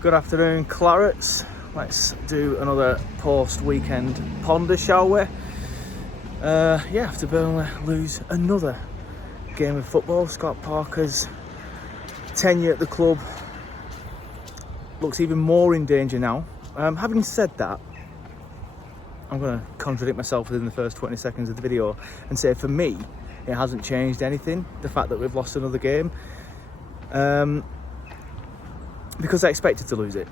Good afternoon, Clarets. Let's do another post-weekend ponder, shall we? After Burnley lose another game of football, Scott Parker's tenure at the club looks even more in danger now. Having said that, I'm going to contradict myself within the first 20 seconds of the video and say for me, it hasn't changed anything, the fact that we've lost another game. Because I expected to lose it.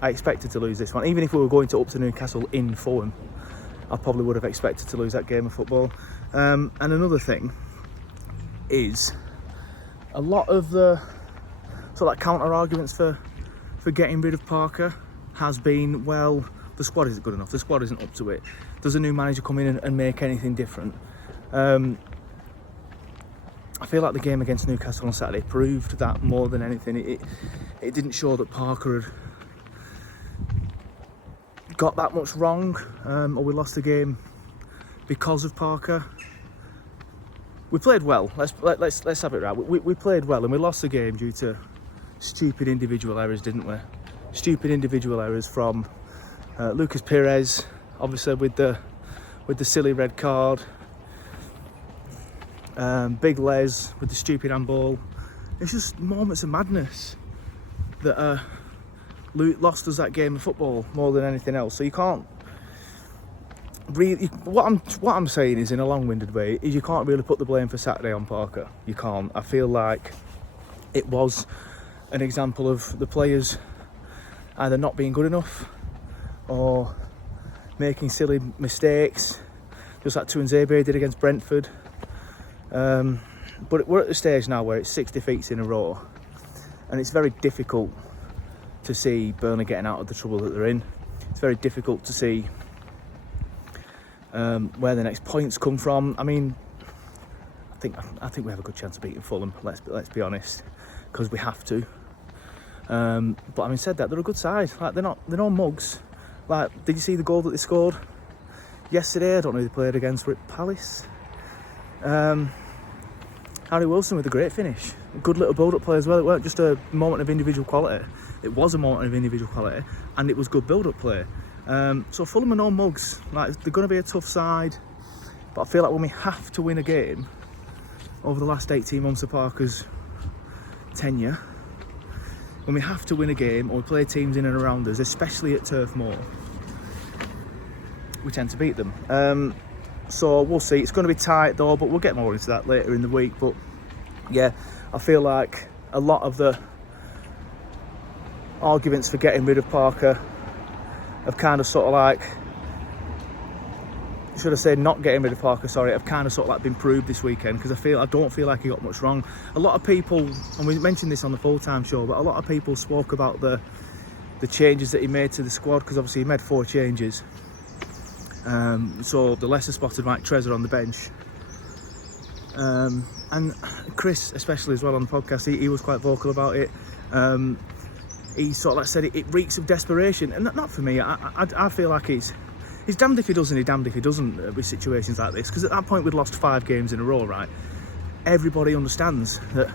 I expected to lose this one. Even if we were going up to Newcastle in Fulham, I probably would have expected to lose that game of football. And another thing is a lot of the counter arguments for getting rid of Parker has been, well, the squad isn't good enough. The squad isn't up to it. Does a new manager come in and make anything different? I feel like the game against Newcastle on Saturday proved that more than anything. It didn't show that Parker had got that much wrong, or we lost the game because of Parker. We played well. Let's have it right. We played well, and we lost the game due to stupid individual errors, didn't we? Stupid individual errors from Lucas Perez, obviously with the silly red card. Big Les with the stupid handball. It's just moments of madness that lost us that game of football more than anything else. So you can't really. What I'm saying is, in a long-winded way, is you can't really put the blame for Saturday on Parker. You can't. I feel like it was an example of the players either not being good enough or making silly mistakes, just like Tuanzebe did against Brentford. But we're at the stage now where it's 6 defeats in a row, and it's very difficult to see Burnley getting out of the trouble that they're in. It's very difficult to see where the next points come from. I mean, I think we have a good chance of beating Fulham. Let's be honest, because we have to. But having said that, they're a good side. Like they're no mugs. Like, did you see the goal that they scored yesterday? I don't know who they played against. Were it Palace? Harry Wilson with a great finish. A good little build-up play as well. It weren't just a moment of individual quality. It was a moment of individual quality, and it was good build-up play. So Fulham are no mugs. Like, they're going to be a tough side, but I feel like when we have to win a game over the last 18 months of Parker's tenure, when we have to win a game or we play teams in and around us, especially at Turf Moor, we tend to beat them. So we'll see. It's going to be tight though, but we'll get more into that later in the week. But yeah, I feel like a lot of the arguments for getting rid of Parker have kind of sort of like, should I say not getting rid of Parker, sorry, have kind of sort of like been proved this weekend, because I don't feel like he got much wrong. A lot of people, and we mentioned this on the full-time show, but a lot of people spoke about the changes that he made to the squad, because obviously he made 4 changes. So the lesser spotted Mike Trezor on the bench, and Chris especially as well on the podcast, he was quite vocal about it. He sort of like said it reeks of desperation, and not for me. I feel like he's damned if he does and he's damned if he doesn't with situations like this, because at that point we'd lost 5 games in a row, right? Everybody understands that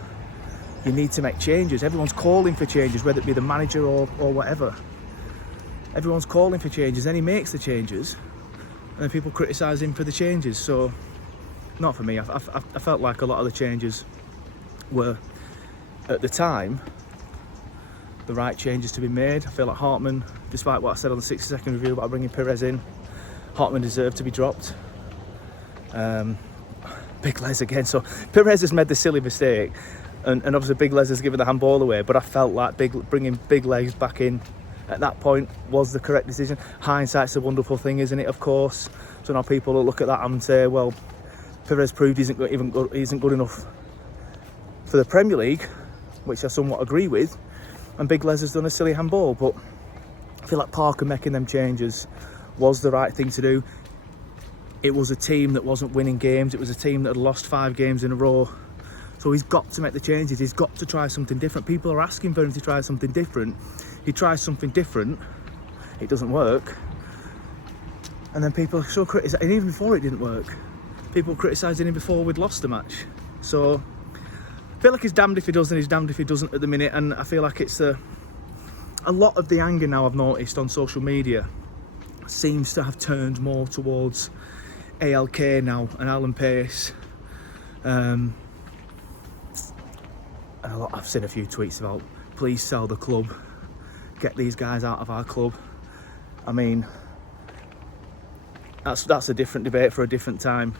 you need to make changes. Everyone's calling for changes, whether it be the manager or whatever. Everyone's calling for changes, then he makes the changes, and then people criticise him for the changes. So, not for me. I felt like a lot of the changes were, at the time, the right changes to be made. I feel like Hartman, despite what I said on the 60-second review about bringing Perez in, Hartman deserved to be dropped. Big Les again. So Perez has made the silly mistake, and obviously Big Les has given the handball away, but I felt like bringing Big Les back in at that point was the correct decision. Hindsight's a wonderful thing, isn't it? Of course. So now people will look at that and say, well, Perez proved he isn't good enough for the Premier League, which I somewhat agree with, and Big Les has done a silly handball. But I feel like Parker making them changes was the right thing to do. It was a team that wasn't winning games. It was a team that had lost 5 games in a row. So he's got to make the changes. He's got to try something different. People are asking for him to try something different. He tries something different, it doesn't work, and then people still criticise. And even before it didn't work, people criticising him before we'd lost the match. So I feel like he's damned if he does and he's damned if he doesn't at the minute, and I feel like it's the a lot of the anger now I've noticed on social media seems to have turned more towards ALK now and Alan Pace. And I've seen a few tweets about please sell the club, get these guys out of our club. I mean, that's a different debate for a different time.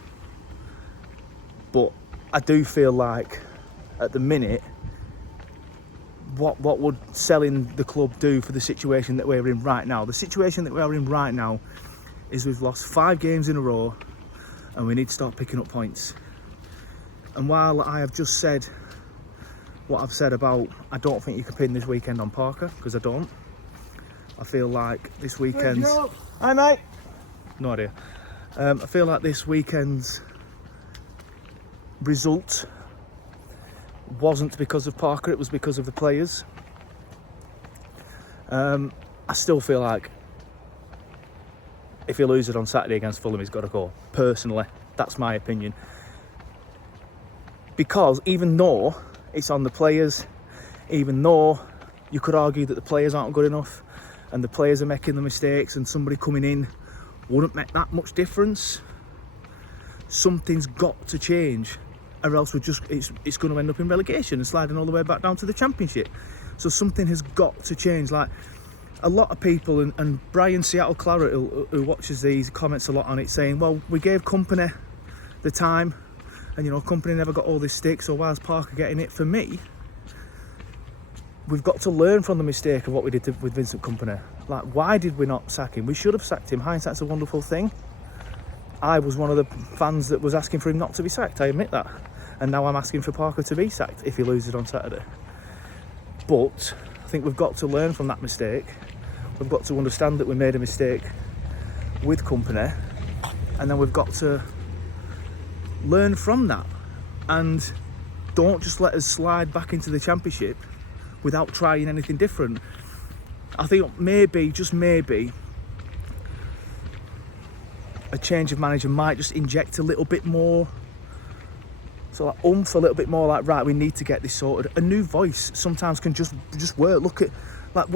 But I do feel like at the minute, what would selling the club do for the situation that we're in right now? The situation that we're in right now is we've lost 5 games in a row and we need to start picking up points. And while I have just said what I've said about I don't think you can pin this weekend on Parker, because I don't. I feel like this weekend's... Hi mate! No idea. I feel like this weekend's result wasn't because of Parker, it was because of the players. I still feel like if he loses on Saturday against Fulham, he's got to go. Personally, that's my opinion. Because even though it's on the players, even though you could argue that the players aren't good enough and the players are making the mistakes and somebody coming in wouldn't make that much difference, something's got to change, or else it's going to end up in relegation and sliding all the way back down to the Championship. So something has got to change. Like a lot of people, and Brian Seattle Claret, who watches these, comments a lot on it, saying, well, we gave Kompany the time and, you know, Kompany never got all this stick, so why's Parker getting it? For me, we've got to learn from the mistake of what we did with Vincent Kompany. Like, why did we not sack him? We should have sacked him. Hindsight's a wonderful thing. I was one of the fans that was asking for him not to be sacked, I admit that. And now I'm asking for Parker to be sacked if he loses on Saturday. But I think we've got to learn from that mistake. We've got to understand that we made a mistake with Kompany, and then we've got to learn from that and don't just let us slide back into the Championship without trying anything different. I think maybe, just maybe, a change of manager might just inject a little bit more, so like a little bit more, like, right, we need to get this sorted. A new voice sometimes can just work. Look at like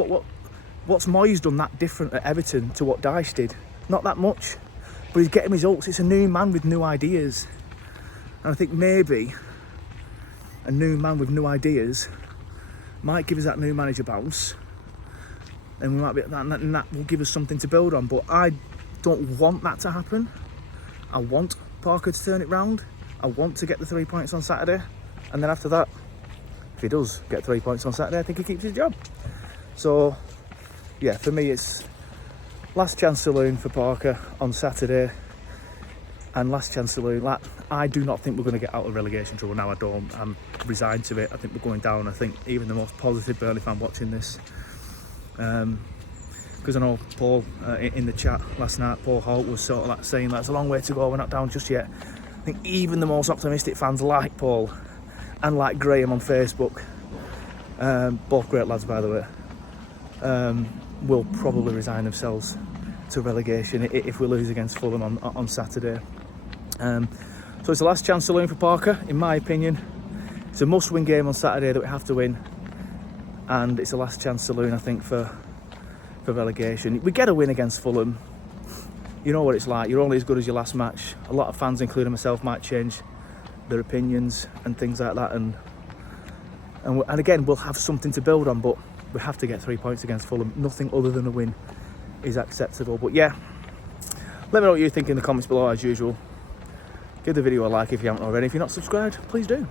what's Moyes done that different at Everton to what Dyche did? Not that much, but he's getting results. It's a new man with new ideas, and I think maybe a new man with new ideas might give us that new manager bounce, and we might be and that will give us something to build on. But I don't want that to happen. I want Parker to turn it round. I want to get the 3 points on Saturday, and then after that, if he does get 3 points on Saturday, I think he keeps his job. So yeah, for me it's last chance saloon for Parker on Saturday, and last chance saloon. Like, I do not think we're going to get out of relegation trouble now. I don't. I'm resigned to it. I think we're going down. I think even the most positive Burnley fan watching this, because I know Paul in the chat last night, Paul Holt was sort of like saying that's a long way to go, we're not down just yet. I think even the most optimistic fans like Paul and like Graham on Facebook, both great lads by the way, will probably resign themselves to relegation if we lose against Fulham on Saturday. So it's the last chance saloon for Parker, in my opinion. It's a must-win game on Saturday that we have to win, and it's a last chance saloon, I think, for relegation. We get a win against Fulham. You know what it's like. You're only as good as your last match. A lot of fans, including myself, might change their opinions and things like that. And again, we'll have something to build on, but we have to get 3 points against Fulham. Nothing other than a win is acceptable. But yeah, let me know what you think in the comments below as usual. Give the video a like if you haven't already. If you're not subscribed, please do.